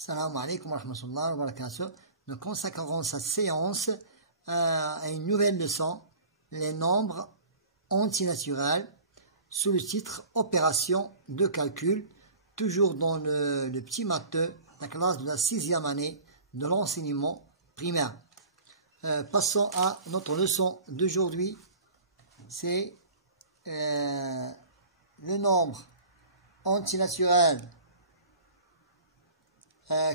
Salam alaikum wa rahmatullahi wa barakatuh. Nous consacrerons cette séance à une nouvelle leçon, les nombres antinaturels, sous le titre Opération de calcul, toujours dans le petit matheux, la classe de la 6e année de l'enseignement primaire. Passons à notre leçon d'aujourd'hui, c'est le nombre antinaturel,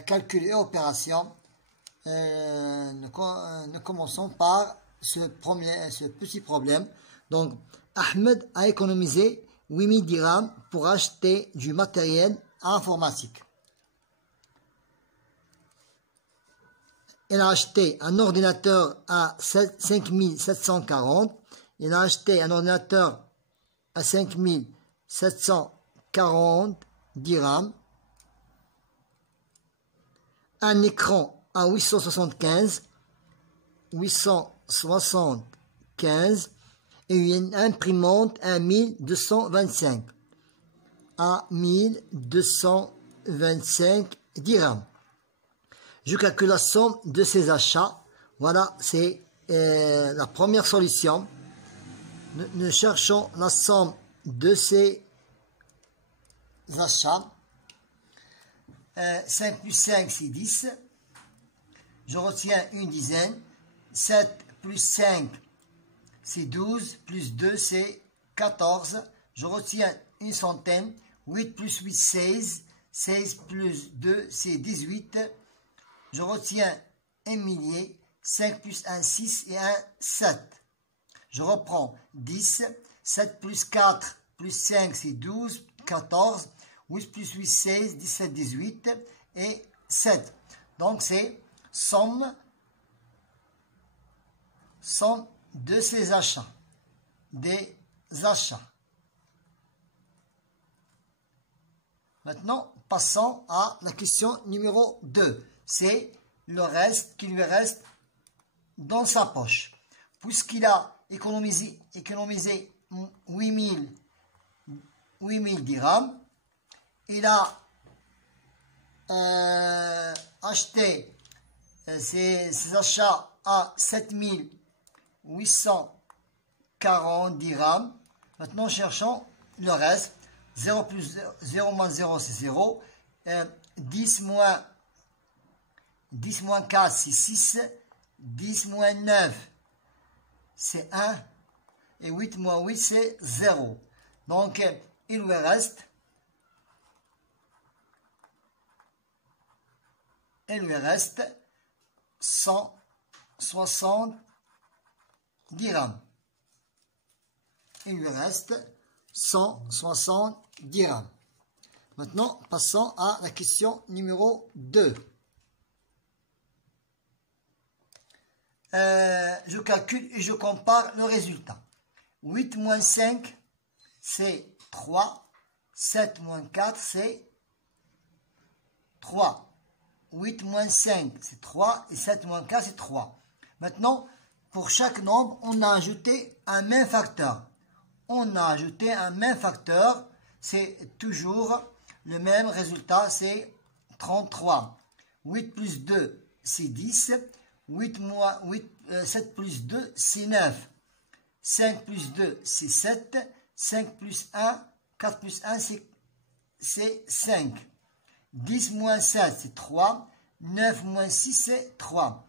calcul et opération. Nous commençons par ce petit problème. Donc, Ahmed a économisé 8000 dirhams pour acheter du matériel informatique. Il a acheté un ordinateur à 5740. Il a acheté un ordinateur à 5740 dirhams. Un écran à 875 et une imprimante à 1225 dirhams. Je calcule la somme de ces achats. Voilà, c'est la première solution. Nous cherchons la somme de ces achats. 5 plus 5, c'est 10. Je retiens une dizaine. 7 plus 5, c'est 12. Plus 2, c'est 14. Je retiens une centaine. 8 plus 8, 16. 16 plus 2, c'est 18. Je retiens un millier. 5 plus 1, 6 et 1, 7. Je reprends 10. 7 plus 4 plus 5, c'est 12. 14. 8 plus 8, 16, 17, 18 et 7. Donc, c'est somme de ces achats. Des achats. Maintenant, passons à la question numéro 2. C'est le reste qui lui reste dans sa poche. Puisqu'il a économisé 8000 dirhams, il a acheté ses achats à 7840 dirhams. Maintenant, cherchons le reste. 0 plus 0 moins 0, c'est 0. 10 moins 4, c'est 6. 10 moins 9, c'est 1. Et 8 moins 8, c'est 0. Donc, il lui reste 160 dirhams. Il lui reste 160 dirhams. Maintenant, passons à la question numéro 2. Je calcule et je compare le résultat. 8 moins 5, c'est 3. 7 moins 4, c'est 3. 8 moins 5, c'est 3. Et 7 moins 4, c'est 3. Maintenant, pour chaque nombre, on a ajouté un même facteur. C'est toujours le même résultat, c'est 33. 8 plus 2, c'est 10. 7 plus 2, c'est 9. 5 plus 2, c'est 7. 5 plus 1, 4 plus 1, c'est 5. 10 moins 7, c'est 3. 9 moins 6, c'est 3.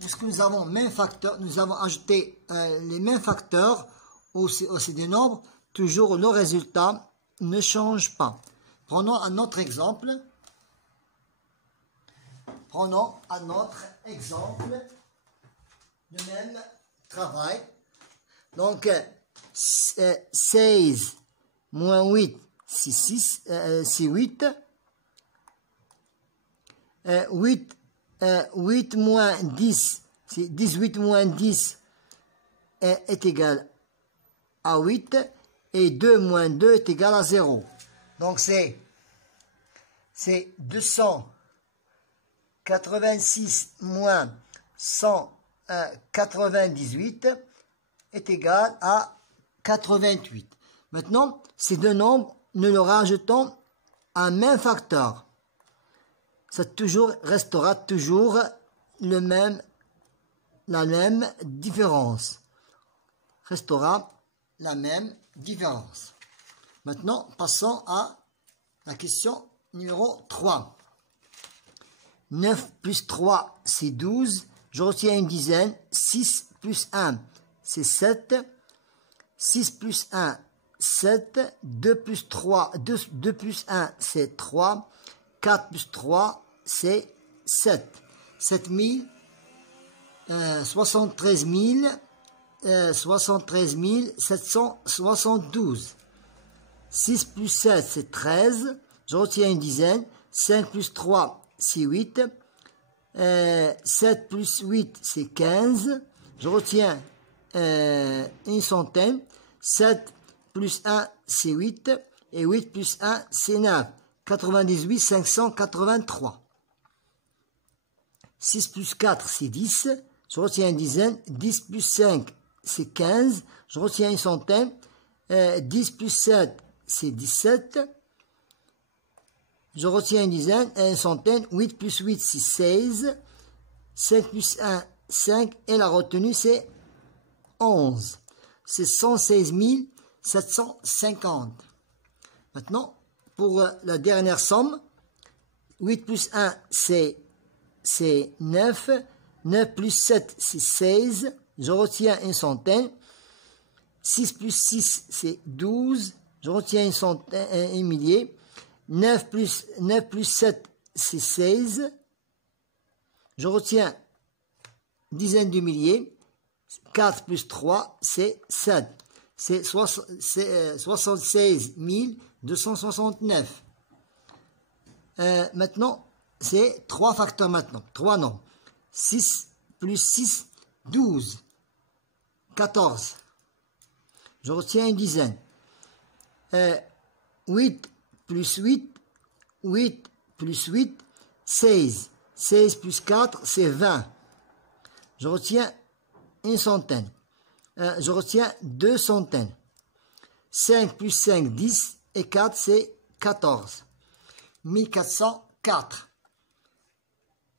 Puisque nous avons même facteur, nous avons ajouté les mêmes facteurs au des nombres, toujours le résultat ne change pas. Prenons un autre exemple. Le même travail. Donc, 16 moins 8, c'est 6, c'est 8. 8 moins 10, c'est 18 moins 10 est égal à 8. Et 2 moins 2 est égal à 0. Donc, c'est 286 moins 198 est égal à 88. Maintenant, ces deux nombres, nous leur rajoutons un même facteur. ça restera toujours la même différence. Restera la même différence. Maintenant, passons à la question numéro 3. 9 plus 3, c'est 12. Je retiens une dizaine. 6 plus 1, c'est 7. 6 plus 1, 7. 2 plus 3, 2 plus 1, c'est 3. 4 plus 3, c'est 7. 73 772. 6 plus 7, c'est 13. Je retiens une dizaine. 5 plus 3, c'est 8. 7 plus 8, c'est 15. Je retiens une centaine. 7 plus 1, c'est 8. Et 8 plus 1, c'est 9. 98 583. 6 plus 4, c'est 10. Je retiens une dizaine. 10 plus 5, c'est 15. Je retiens une centaine. 10 plus 7, c'est 17. Je retiens une dizaine et une centaine. 8 plus 8, c'est 16. 5 plus 1, 5. Et la retenue, c'est 11. C'est 116 750. Maintenant, pour la dernière somme, 8 plus 1, c'est 9. 9 plus 7, c'est 16. Je retiens une centaine. 6 plus 6, c'est 12. Je retiens une centaine, un millier. 9 plus 7, c'est 16. Je retiens dizaine de milliers. 4 plus 3, c'est 7. C'est 76 269. Maintenant, c'est 3 facteurs maintenant. 3 nombres. 6 plus 6, 12. 14. Je retiens une dizaine. 8 plus 8, 8 plus 8, 16. 16 plus 4, c'est 20. Je retiens une centaine. Je retiens 2 centaines. 5 plus 5, 10. Et 4, c'est 14. 1404.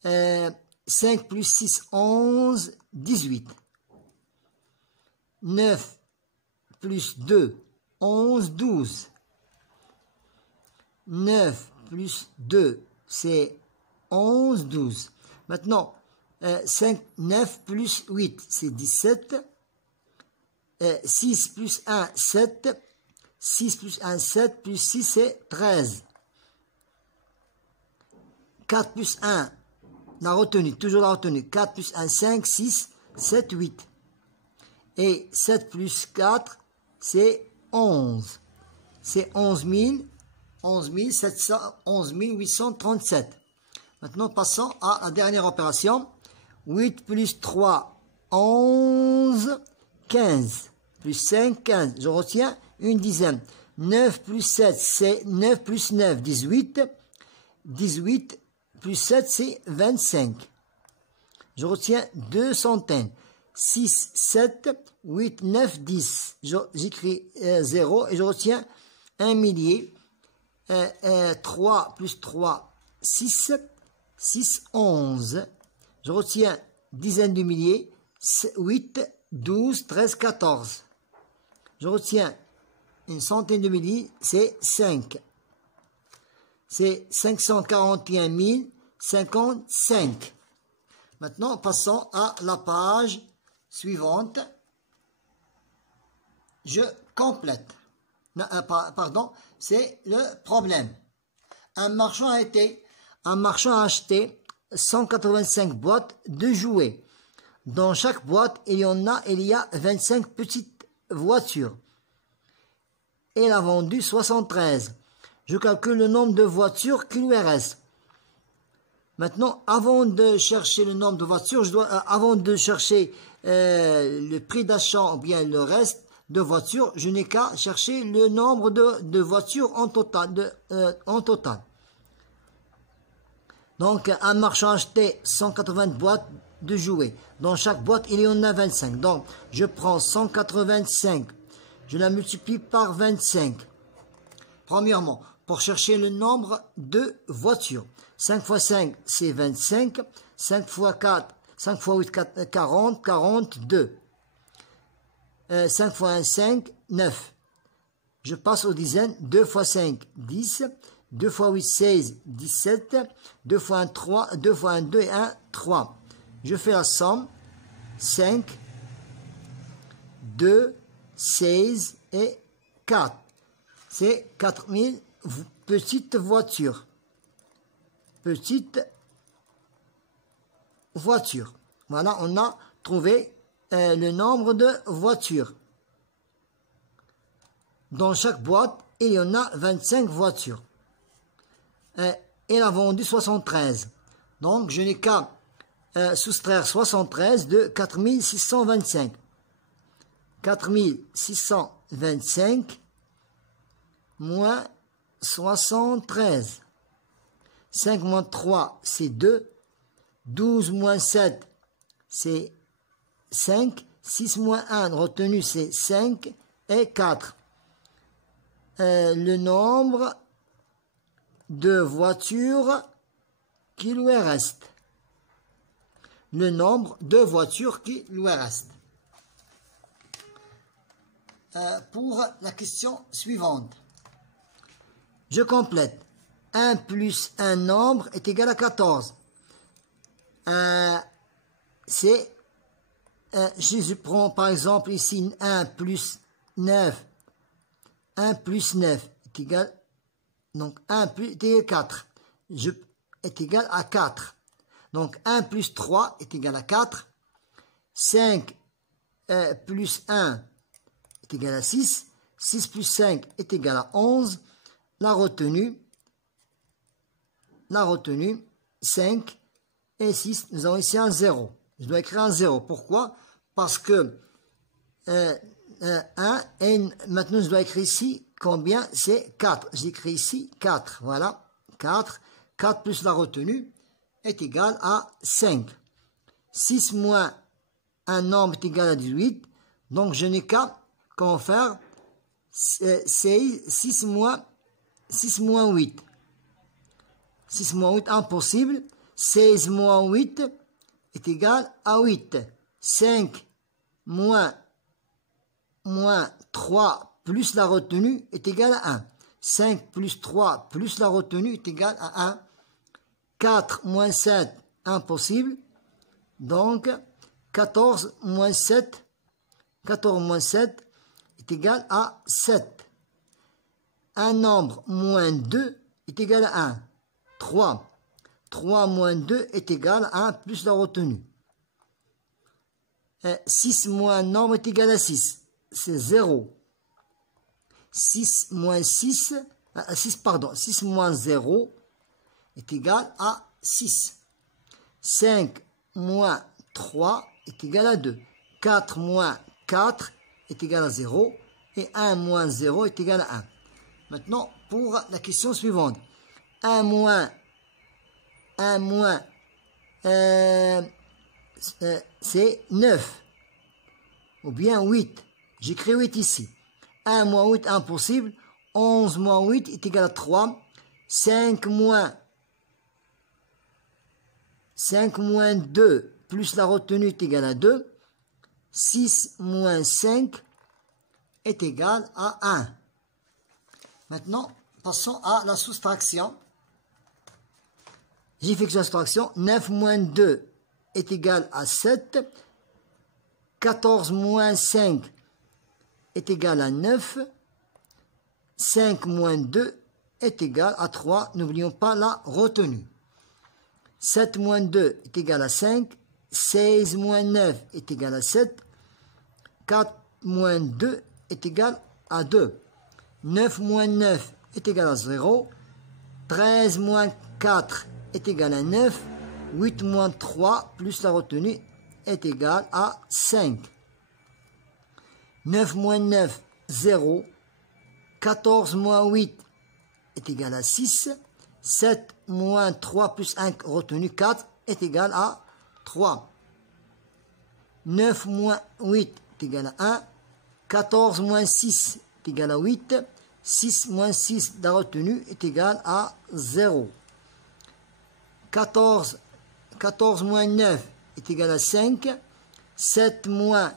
5 plus 6, 11. 18. 9 plus 2, 11, 12. 9 plus 2, c'est 11, 12. Maintenant, 9 plus 8, c'est 17. 6 plus 1, 7. 6 plus 1, 7. Plus 6, c'est 13. 4 plus 1, la retenue, toujours la retenue. 4 plus 1, 5, 6, 7, 8. Et 7 plus 4, c'est 11. C'est 11 837. Maintenant, passons à la dernière opération. 8 plus 3, 11, 15. Plus 5, 15. Je retiens une dizaine. 9 plus 7, c'est 9 plus 9, 18. 18 plus 7, c'est 25. Je retiens 2 centaines. 6, 7, 8, 9, 10. J'écris 0 et je retiens un millier. 3 plus 3, 6. 6, 11. Je retiens dizaines de milliers. 8, 12, 13, 14. Je retiens une centaine de milliers. C'est 5. C'est 541 055. Maintenant, passons à la page suivante. Je complète. Non, pardon, c'est le problème. Un marchand a acheté 185 boîtes de jouets. Dans chaque boîte, il y a 25 petites voitures. Et il a vendu 73. Je calcule le nombre de voitures qui lui reste. Maintenant, avant de chercher le nombre de voitures, avant de chercher le prix d'achat ou bien le reste de voitures, je n'ai qu'à chercher le nombre de voitures en total. Donc, un marchand a acheté 180 boîtes de jouets. Dans chaque boîte, il y en a 25. Donc, je prends 185. Je la multiplie par 25. Premièrement, pour chercher le nombre de voitures. 5 fois 5, c'est 25. 5 fois 4, 5 fois 8, 40, 42. 5 fois 1, 5, 9. Je passe aux dizaines. 2 fois 5, 10. 2 fois 8, 16, 17. 2 fois 1, 3. 2 fois 1, 2 et 1, 3. Je fais la somme. 5, 2, 16 et 4. C'est 4000 petites voitures. Petites voitures. Voilà, on a trouvé le nombre de voitures. Dans chaque boîte, il y en a 25 voitures. Elle a vendu 73. Donc, je n'ai qu'à soustraire 73 de 4625. 4625 moins 73. 5 moins 3, c'est 2. 12 moins 7, c'est 5. 6 moins 1, retenu, c'est 5 et 4. Le nombre de voitures qui lui reste. Le nombre de voitures qui lui reste. Pour la question suivante, je complète. 1 plus un nombre est égal à 14. Je prends par exemple ici 1 plus 9. 1 plus 9 est égal, donc 1 plus est égal à 4. Est égal à 4. Donc 1 plus 3 est égal à 4. 5 plus 1 est égal à 6. 6 plus 5 est égal à 11. La retenue, 5 et 6, nous avons ici un 0. Je dois écrire un 0. Pourquoi? Parce que 1 et maintenant je dois écrire ici combien? C'est 4. J'écris ici 4. Voilà, 4. 4 plus la retenue est égal à 5. 6 moins un nombre est égal à 18. Donc je n'ai qu'à, comment faire? 6 moins 8. 6 moins 8, impossible. 16 moins 8 est égal à 8. 5 moins 3 plus la retenue est égal à 1. 5 plus 3 plus la retenue est égal à 1. 4 moins 7, impossible. Donc, 14 moins 7 est égal à 7. Un nombre moins 2 est égal à 1. 3. 3 moins 2 est égal à 1 plus la retenue. 6 moins un nombre est égal à 6. C'est 0. 6 moins 6 moins 0 est égal à 6. 5 moins 3 est égal à 2. 4 moins 4 est égal à 0. Et 1 moins 0 est égal à 1. Maintenant, pour la question suivante. 1 moins, c'est 9. Ou bien 8. J'écris 8 ici. 1 moins 8, impossible. 11 moins 8 est égal à 3. 5 moins 2 plus la retenue est égal à 2. 6 moins 5 est égal à 1. Maintenant, passons à la soustraction. J'ai fait la soustraction. 9 moins 2 est égal à 7. 14 moins 5 est égal à 9. 5 moins 2 est égal à 3. N'oublions pas la retenue. 7 moins 2 est égal à 5. 16 moins 9 est égal à 7. 4 moins 2 est égal à 2. 9 moins 9 est égal à 0. 13 moins 4 est égal à 9. 8 moins 3 plus la retenue est égal à 5. 9 moins 9, 0. 14 moins 8 est égal à 6. 7 moins 3 plus 1 retenu 4 est égal à 3. 9 moins 8 est égal à 1. 14 moins 6 est égal à 8. 6 moins 6 de la retenue est égal à 0. 14 moins 9 est égal à 5. 7 moins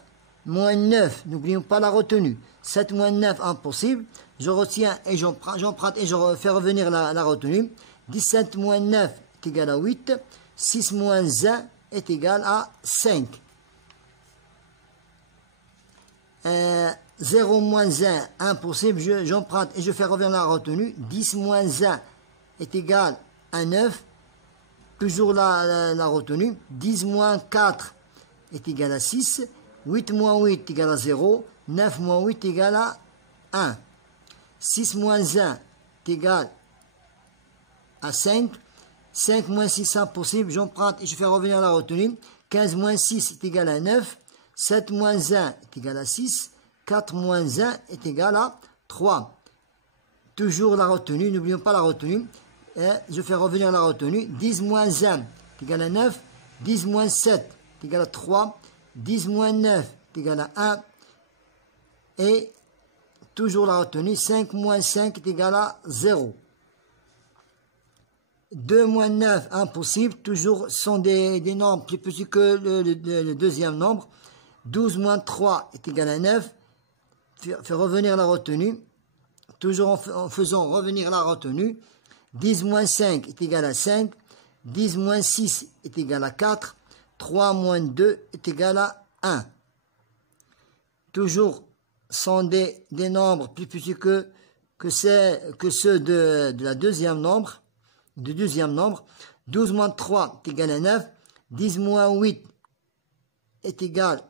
9, n'oublions pas la retenue. 7 moins 9, impossible. Je retiens et j'emprunte et je fais revenir la retenue. 17 moins 9 est égal à 8. 6 moins 1 est égal à 5. 0 moins 1, impossible. J'emprunte et je fais revenir la retenue. 10 moins 1 est égal à 9. Toujours la retenue. 10 moins 4 est égal à 6. 8 moins 8 est égal à 0. 9 moins 8 est égal à 1. 6 moins 1 est égal à 5. 5 moins 6, impossible. J'emprunte et je fais revenir la retenue. 15 moins 6 est égal à 9. 7 moins 1 est égal à 6. 4 moins 1 est égal à 3. Toujours la retenue, n'oublions pas la retenue. Et je fais revenir la retenue. 10 moins 1 est égal à 9. 10 moins 7 est égal à 3. 10 moins 9 est égal à 1. Et toujours la retenue. 5 moins 5 est égal à 0. 2 moins 9, impossible. Toujours sont des nombres plus petits que le deuxième nombre. 12 moins 3 est égal à 9. Fait revenir la retenue. Toujours en faisant revenir la retenue. 10 moins 5 est égal à 5. 10 moins 6 est égal à 4. 3 moins 2 est égal à 1. Toujours sont des nombres plus petits que ceux de la deuxième nombre. 12 moins 3 est égal à 9. 10 moins 8 est égal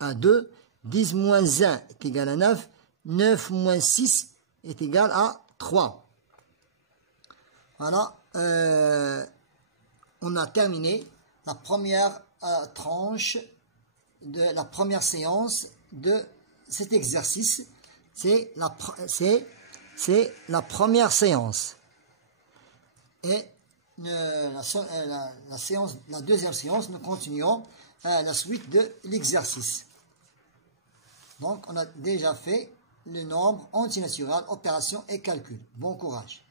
à 2. 10 moins 1 est égal à 9. 9 moins 6 est égal à 3. Voilà, on a terminé la première tranche de la première séance de cet exercice. C'est la première séance. Et la deuxième séance, nous continuons la suite de l'exercice. Donc, on a déjà fait le nombre antinaturel, opération et calcul. Bon courage.